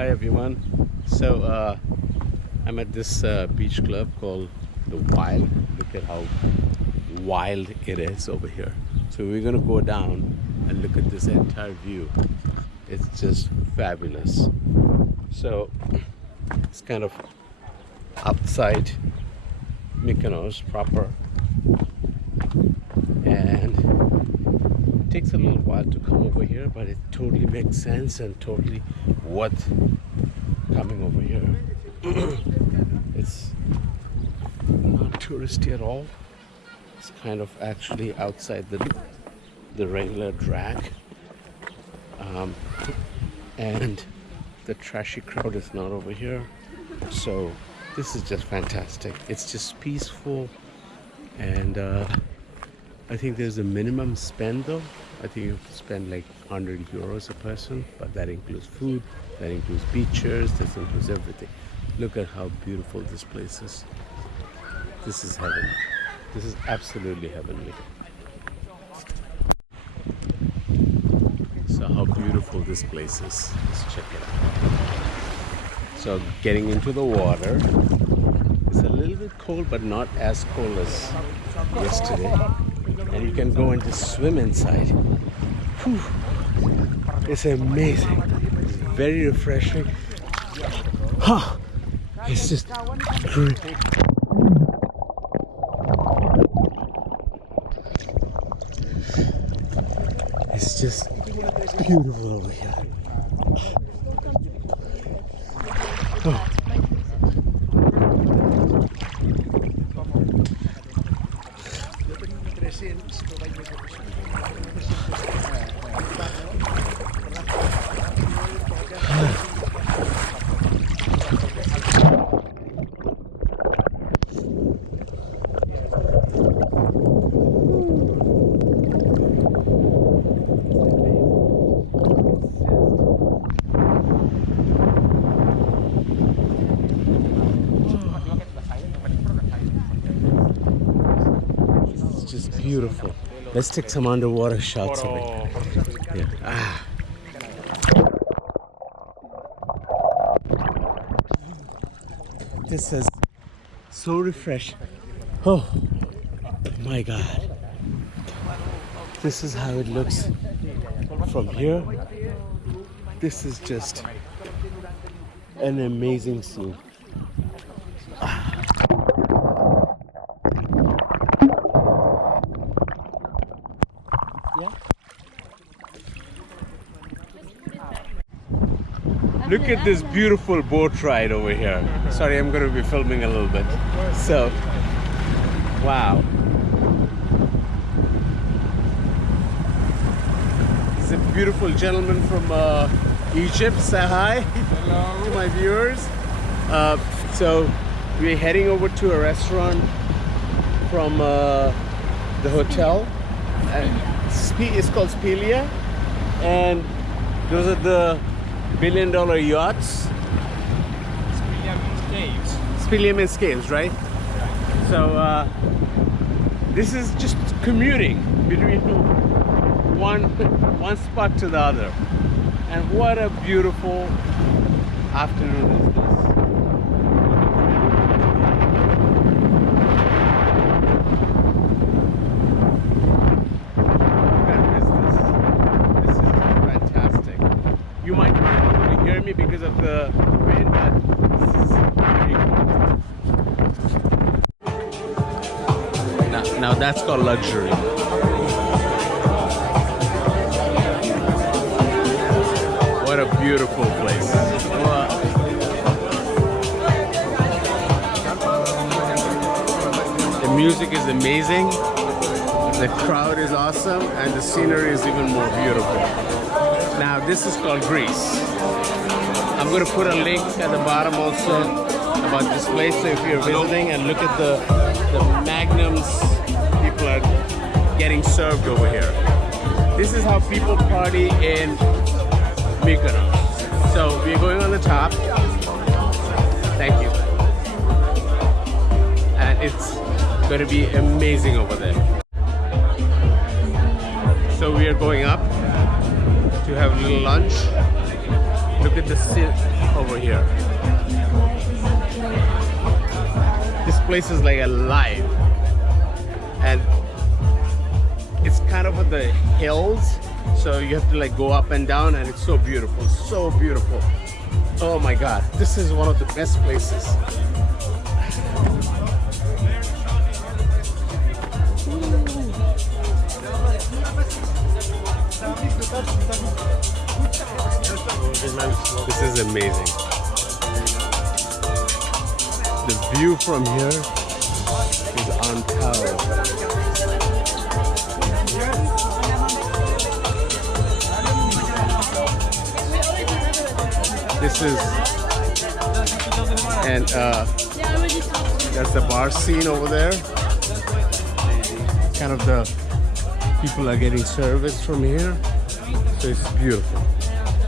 Hi everyone. So I'm at this beach club called the Wild. Look at how wild it is over here. So we're gonna go down and look at this entire view. It's just fabulous. So it's kind of outside Mykonos proper, and it takes a little while to come over here, but it totally makes sense and totally worth coming over here. It's not touristy at all. It's kind of actually outside the regular drag, and the trashy crowd is not over here. So this is just fantastic. It's just peaceful, and I think there's a minimum spend though. I think you have to spend like 100 euros a person, but that includes food, that includes beaches, that includes everything. Look at how beautiful this place is. This is heaven. This is absolutely heavenly. So how beautiful this place is. Let's check it out. So getting into the water. It's a little bit cold, but not as cold as yesterday. And you can go and just swim inside. Whew. It's amazing. It's very refreshing. Huh. It's just great. It's just beautiful over here. Oh. Just beautiful. Let's take some underwater shots of it. Yeah. Ah. This is so refreshing. Oh my God. This is how it looks from here. This is just an amazing scene. Look at this beautiful boat ride over here. Sorry, I'm going to be filming a little bit. So, wow. This is a beautiful gentleman from Egypt. Say hi. Hello to my viewers. So, we're heading over to a restaurant from the hotel. It's called Spilia, and those are the billion-dollar yachts. Spilia means caves. Spilia means caves, right? So this is just commuting between one spot to the other. And what a beautiful afternoon is this. You might not be able to hear me because of the wind, but this is very cool. Now that's called luxury. What a beautiful place. Wow. The music is amazing, the crowd is awesome, and the scenery is even more beautiful. Now this is called Greece. I'm going to put a link at the bottom also about this place, so if you're visiting, and look at the magnums people are getting served over here. This is how people party in Mykonos. So we're going on the top. Thank you. And it's going to be amazing over there. So we are going up to have a little lunch. Look at the scene over here. This place is like alive, and it's kind of on the hills, so you have to like go up and down, and it's so beautiful, so beautiful. Oh my God, this is one of the best places. This is amazing. The view from here is unparalleled. This is, and that's the bar scene over there. Kind of the people are getting service from here, so it's beautiful.